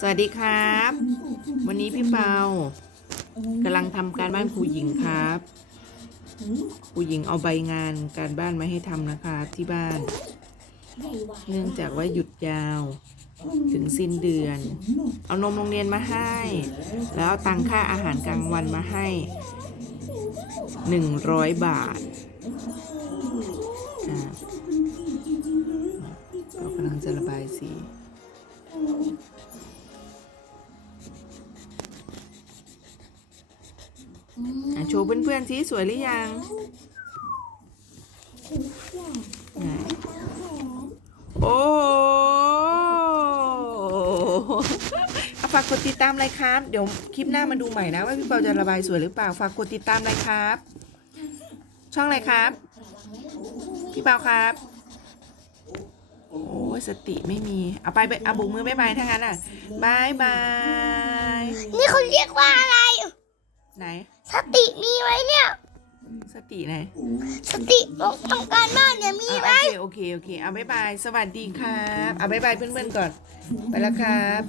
สวัสดีครับ วันนี้พี่เปากำลังทำการบ้านครูหญิงครับครูหญิงเอาใบงานการบ้านมาให้ทำนะคะที่บ้าน เนื่องจากว่าหยุดยาว ถึงสิ้นเดือน เอานมโรงเรียนมาให้ แล้วเอาตังค่าอาหารกลางวันมาให้หนึ่งร้อยบาทเรากำลังจะระบายสี อะโชว์เพื่อนๆสิสวยหรือยังไหนโอ้โหเอาฝากกดติดตามเลยครับ เดี๋ยวคลิปหน้ามาดูใหม่นะ ว่าพี่เปาจะระบายสวยหรือเปล่า ฝากกดติดตามเลยครับ ช่องอะไรครับ พี่เปาครับ โอ้ยสติไม่มี เอาไปไปเอาบุกมือบ๊ายบายทั้างนั้นอะบายบาย นี่เขาเรียกว่าอะไร ไหน สติมีไว้เนี่ย สติไหน สติบอกทำการบ้านเนี่ยมีอะไหมโอเคโอเคโอเค เอาบ๊ายบาย สวัสดีครับ เอาบ๊ายบายเพื่อนๆก่อน ไปแล้วครับ